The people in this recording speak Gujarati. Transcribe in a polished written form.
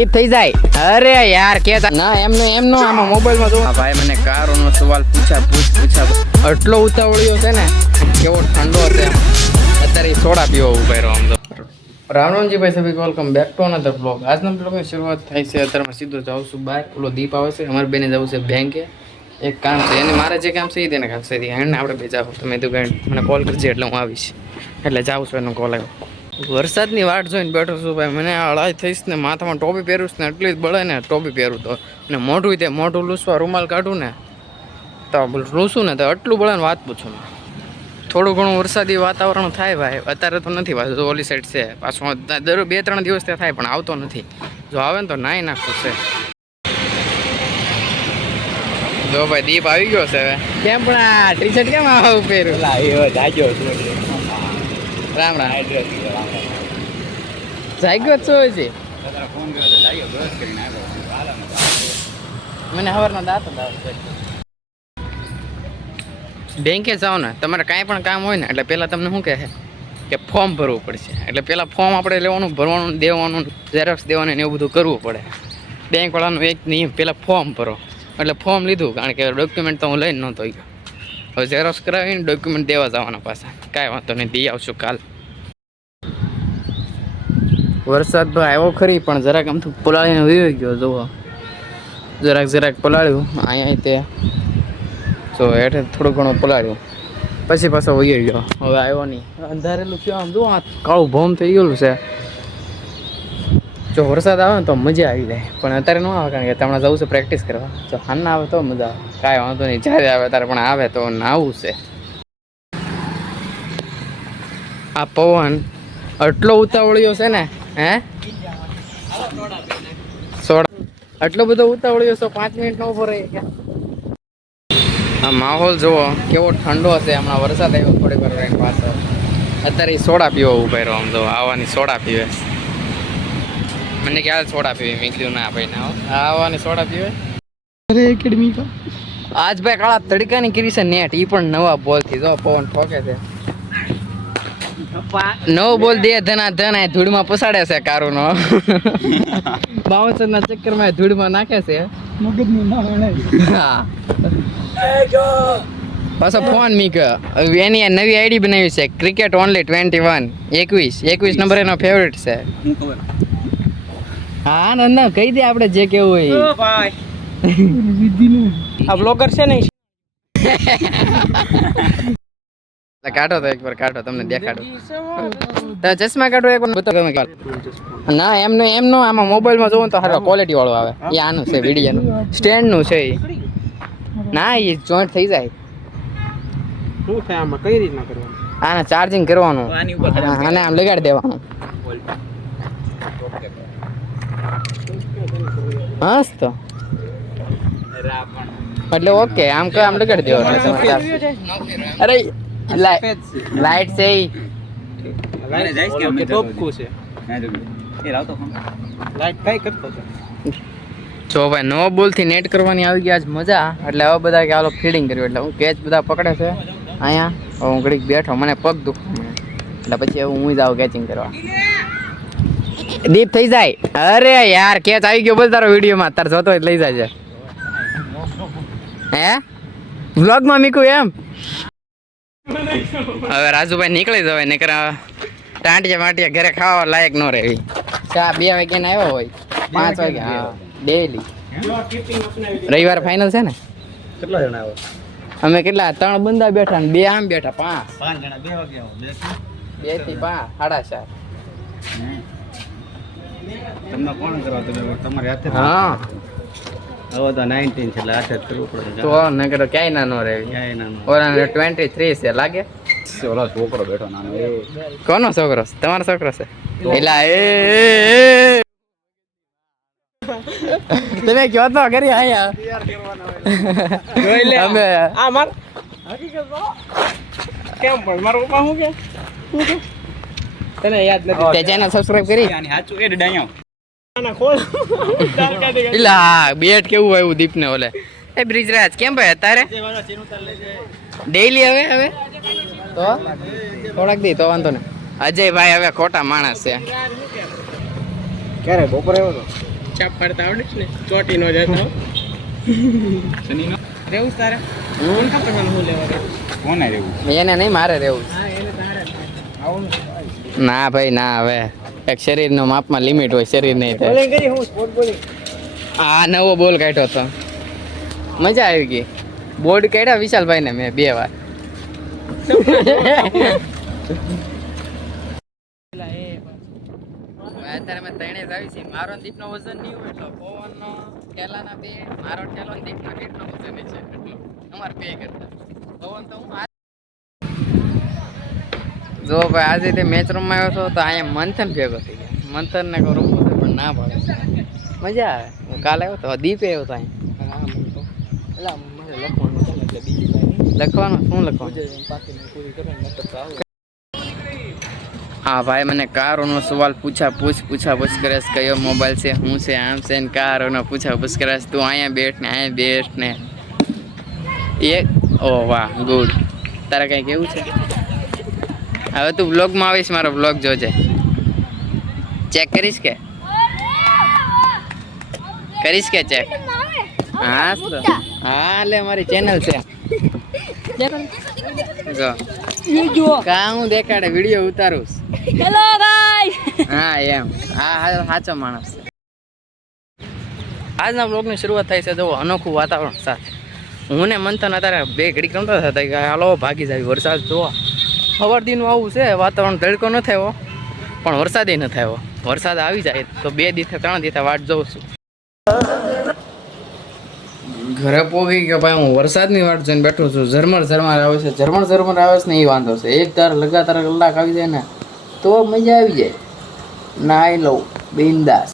દીપ થઈ જાય અરે યાર કે ના એમનો આમાં મોબાઈલમાં જો ભાઈ મને કારોનો સવાલ પૂછા આટલો ઉતાવળ્યો છે ને કેવો ઠંડો છે અત્યારે સોડા પીવો ઉભા રહ્યો આમ તો રામજી ભાઈ સભી welcome back to another blog આજના બ્લોગની શરૂઆત થાય છે અત્યારે સીધો જાઉં છું બહાર ઓલો દીપ આવે છે અમારે બેને જવું છે બેંકે એક કામ છે એને મારે જે કામ છે એ તેને કામ છે એને આપણે બે જાવ તમે તો મને કોલ કરજે એટલે હું આવીશ એટલે જાઉં છું એનો કોલ આવ્યો વરસાદની વાટ જોઈને બેઠો છું ભાઈ મને હળાઈ થઈશ ને માથામાં ટોપી પહેરું ને એટલી જ બળે ને ટોપી પહેરું તો અને મોઢું લૂસવા રૂમાલ કાઢું ને તો લૂસું ને તો એટલું બળે ને વાત પૂછું ને થોડું ઘણું વરસાદી વાતાવરણ થાય ભાઈ અત્યારે તો નથી પાછું ઓલી સાઈડ છે પાછું દર 2-3 દિવસ ત્યાં થાય પણ આવતો નથી જો આવે ને તો નાઈ નાખું છે જો ભાઈ દીપ આવી ગયો છે હવે કેમ પણ આ ટી શર્ટ કેમ આવું પહેર્યું જાગ્યો રામ જાગ્યો છો છે મને સવારના દાંત બેંકે જાઓ ને તમારે કાંઈ પણ કામ હોય ને એટલે પહેલાં તમને શું કહે કે ફોર્મ ભરવું પડશે એટલે પહેલાં ફોર્મ આપણે લેવાનું ભરવાનું દેવાનું ઝેરોક્સ દેવાનું ને એવું બધું કરવું પડે બેંકવાળાનો એક નિયમ પહેલાં ફોર્મ ભરો એટલે ફોર્મ લીધું કારણ કે ડોક્યુમેન્ટ તો હું લઈને નહોતો ગયો હવે ઝેરોક્સ કરાવીને ડોક્યુમેન્ટ દેવા જવાના પાછા કાંઈ વાંધો નહીં દઈ આવશું કાલ વરસાદ તો આવ્યો ખરી પણ જરાક આમ તો પલાળીને વહી ગયો જુઓ જરાક પલાળ્યું અહીંયા તે તો હેઠે થોડું ઘણું પલાળ્યું પછી પાછો વહી ગયો હવે આવ્યો નહીં અંધારેલું થયું આમ જો આ કાળું ભોમ થઈ ગયેલું છે જો વરસાદ આવે ને તો મજા આવી જાય પણ અત્યારે ન આવે કારણ કે હમણાં જવું છે પ્રેક્ટિસ કરવા જો હાલના આવે તો મજા આવે કાંઈ વાંધો નહીં જ્યારે આવે ત્યારે પણ આવે તો નાવું છે આ પવન આટલો ઉતાવળ્યો છે ને હે આટલો બધો ઉતાવળ્યો છે 5 મિનિટ ન ઉભો રહી ગયા આ માહોલ જુઓ કેવો ઠંડો છે હમણાં વરસાદ આવ્યો થોડી વાર રહીને પાછો અત્યારે સોડા પીવો ઉભા રહ્યો આમ તો આવવાની સોડા પીવે મને ક્યારે સોડા પીવી મેં કીધું ના ભાઈ ના આવવાની સોડા પીવે અરે એકેડમી કા આજ ભાઈ કાળા તડકાની કરી છે નેટ એ પણ નવા બોલથી જો પવન ઠોકે છે નવો બોલ દે ધના ધૂળમાં પસાડે છે કારુનો બાઉન્સર ના ચક્કરમાં ધૂળમાં નાખે છે હા પાછો ફોન મીક એની નવી આઈડી બનાવી છે ક્રિકેટ ઓનલી 21 નંબર એનો ફેવરેટ છે હા ના કહી દે આપણે જે કેવું હોય આ બ્લોગર છે ને કાઢો તો એકવાર કાઢો તમને દેખાડો ચશ્મા કાઢો એકવાર બતાવો તમે ના એમનો આમાં મોબાઈલમાં જોવો તો સારું ક્વોલિટી વાળો આવે એ આનું છે વિડીયોનું સ્ટેન્ડનું છે ના એ જોઈન્ટ થઈ જાય શું થાય આમાં કઈ રીતના કરવાનું આને ચાર્જિંગ કરવાનું અને આમ લગાડી દેવાનું હા તો એટલે ઓકે આમ લગાડી દેવાનું અરે લાઈટ છે જો ભાઈ નવો બોલ થી નેટ કરવાની આવી ગઈ આજ મજા એટલે હવે બધા કે આલો ફીડિંગ કર્યું એટલે હું કેચ બધા પકડે છે અહીંયા હું ઘડીક બેઠો મને પગ દુખે એટલે પછી હું જાઉં કેચિંગ કરવા દીપ થઈ જાય અરે યાર કેચ આવી ગયો બોલ તારો વિડીયોમાં તાર જોતો લઈ જાય હે વ્લોગમાં મીકું એમ હવે રાજુભાઈ નીકળી જવાય નકર ટાંટિયા ઘરે ખાવા લાયક ન રહેવી 2 વાગ્યાને આવ્યો હોય 5 વાગે હા ડેલી રવિવાર ફાઇનલ છે ને કેટલા જણા આવ્યા અમે કેટલા 3 બંદા બેઠા ને 2 આમ બેઠા 5 જણા 2 વાગે આવો 2 થી 5 4:30 તમને કોણ કરવા તમારે હાથે હા હવે તો 19 છે એટલે હાથે કરવું પડે તો નકર ક્યાંય ના નો રહેવી ક્યાંય ના ઓલા 23 છે લાગે ઓલો છોકરો બેઠો નાનો કોનો છોકરો છે તમારો છોકરો છે એલા એ તમે કયો તો કરી આયા અમે આ માર હકીકત કેમ પણ મારો પપ્પા હું કે તને યાદ નથી તે ચેનલ સબસ્ક્રાઇબ કરી આની સાચું એ ડાયો ના ખોલ એલા બેટ કેવું આવ્યું દીપને ઓલે એ બ્રિજરાજ કેમ ભાઈ અત્યારે ડેઈલી હવે તો થોડાક દી તો વાંધો ને અજયભાઈ હવે ખોટા માણસ છે ક્યારે બપોરે આવ્યો તો ચાપ પાડતા આવડે છે ને ચોટી નો જતો રહેવું તારે કોણ કાપડવાનું હું લેવા રહ્યું કોને રહેવું? એને નહીં મારે રહેવું હા એને તારે આવું ના ભાઈ ના હવે એક શરીરનો માપમાં લિમિટ હોય શરીર નહીં થાય બોલિંગ કરી હું સ્પોર્ટ બોલિંગ આ નવો બોલ કાઢ્યો તો મજા આવી ગઈ બોર્ડ કાઢ્યા વિશાલભાઈ ને મેં 2 વાર અત્યારે મેં ત્રણે જ આવી છે મારો ને દીપનો વજન નહીં હોય એટલો પવનનો ઠેલાના 2 મારો ઠેલો ને દીપનો કેટલો વજન છે એટલો અમારે 2 કરતા પવન તો હું જો ભાઈ આજે તે મેચ રમવા આવ્યો હતો તો અહીંયા મંથન ભેગો થઈ ગયા મંથન ને કહું રમવું છે પણ ના પાડે મજા આવે હું કાલે આવ્યો તો દીપે આવ્યો તો અહીંયા લખવાનું શું લખવાનું હા ભાઈ મને કારોનો સવાલ પૂછ કરે છે કયો મોબાઈલ છે શું છે આમ છે ને કારોનો પૂછ કરે છે તું અહીંયા બેઠ ને એક ઓ વાહ ગુડ તારે કંઈ કેવું છે હવે તું વ્લોગમાં આવીશ મારો વ્લોગ જોજે ચેક કરીશ કે ચેક હા હા લે મારી ચેનલ છે જો કા હું દેખાડે વિડીયો ઉતારું હેલો ગાઈસ હા એમ હા સાચો માણસ છે આજના બ્લોગની શરૂઆત થાય છે જો અનોખું વાતાવરણ સાથે હું ને મંથન અત્યારે 2 ઘડી રમતા હતા કે હાલો ભાગી જાય વરસાદ જોવા સવાર દીનું આવું છે વાતાવરણ તડકો ન થયો પણ વરસાદે ન થયો વરસાદ આવી જાય તો 2 દિવસે 3 દિવસે વાટ જોઉં છું ઘરે પોગી ગયો ભાઈ હું વરસાદની વાટ જોઈને બેઠો છું ઝરમર આવે છે ને એ વાંધો છે એક ધાર લગાતાર કલાક આવી જાય ને તો મજા આવી જાય નાઈ લઉં બિંદાસ